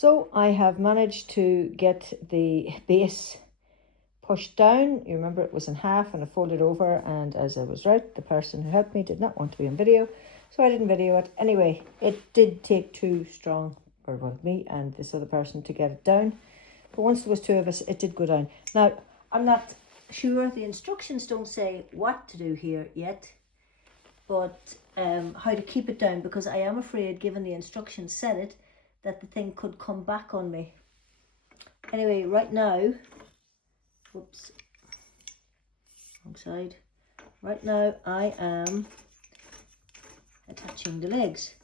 So I have managed to get the base pushed down. You remember it was in half and I folded over, and as I was right, the person who helped me did not want to be on video, so I didn't video it. Anyway, it did take two strong, or well, me and this other person to get it down. But once there was two of us, it did go down. Now, I'm not sure, the instructions don't say what to do here yet, but how to keep it down, because I am afraid, given the instructions said it, that the thing could come back on me. Anyway, right now, whoops, wrong side. Right now I am attaching the legs.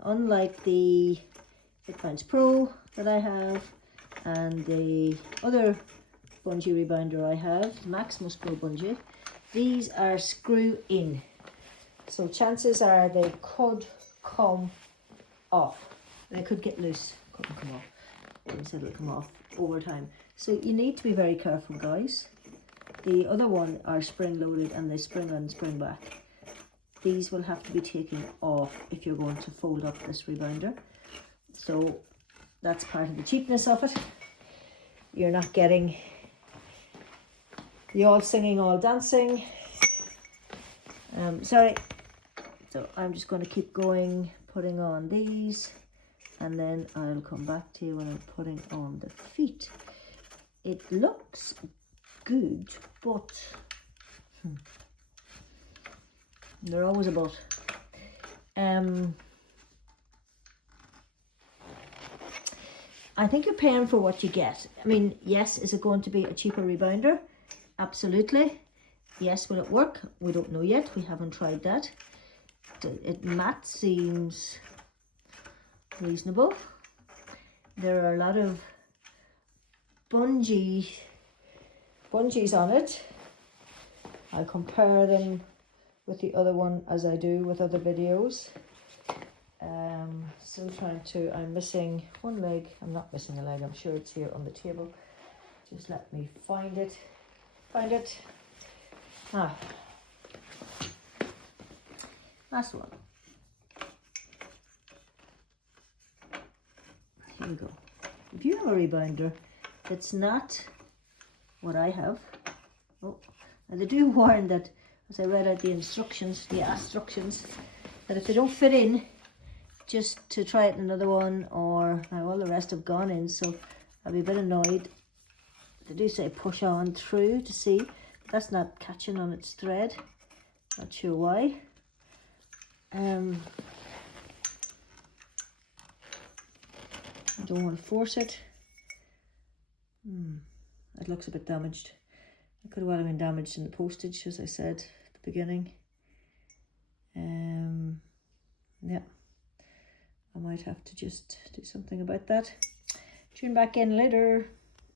Unlike the Fitbounce Pro that I have and the other bungee rebounder I have, the Maximus Pro bungee, these are screw in. So chances are they could come off. They could get loose, couldn't come off. Instead it'll come off over time. So you need to be very careful, guys. The other one are spring loaded and they spring on, spring back. These will have to be taken off if you're going to fold up this rebounder. So that's part of the cheapness of it. You're not getting the all singing, all dancing. Sorry. So I'm just going to keep going, putting on these, and then I'll come back to you when I'm putting on the feet. It looks good, but they're always a but. I think you're paying for what you get. I mean, yes, is it going to be a cheaper rebounder? Absolutely. Yes, will it work? We don't know yet. We haven't tried that. Mat seems reasonable. There are a lot of bungees on it. I'll compare them with the other one as I do with other videos. Still trying to, I'm missing one leg. I'm not missing a leg, I'm sure it's here on the table. Just let me find it. Last one. Here we go. If you have a rebounder that's not what I have, and they do warn that, as I read out the instructions, that if they don't fit in, just to try it in another one, or now all the rest have gone in, so I'll be a bit annoyed. They do say push on through to see, but that's not catching on its thread. Not sure why. I don't want to force it. It looks a bit damaged. It could well have been damaged in the postage, as I said at the beginning. Yeah, I might have to just do something about that. Tune back in later.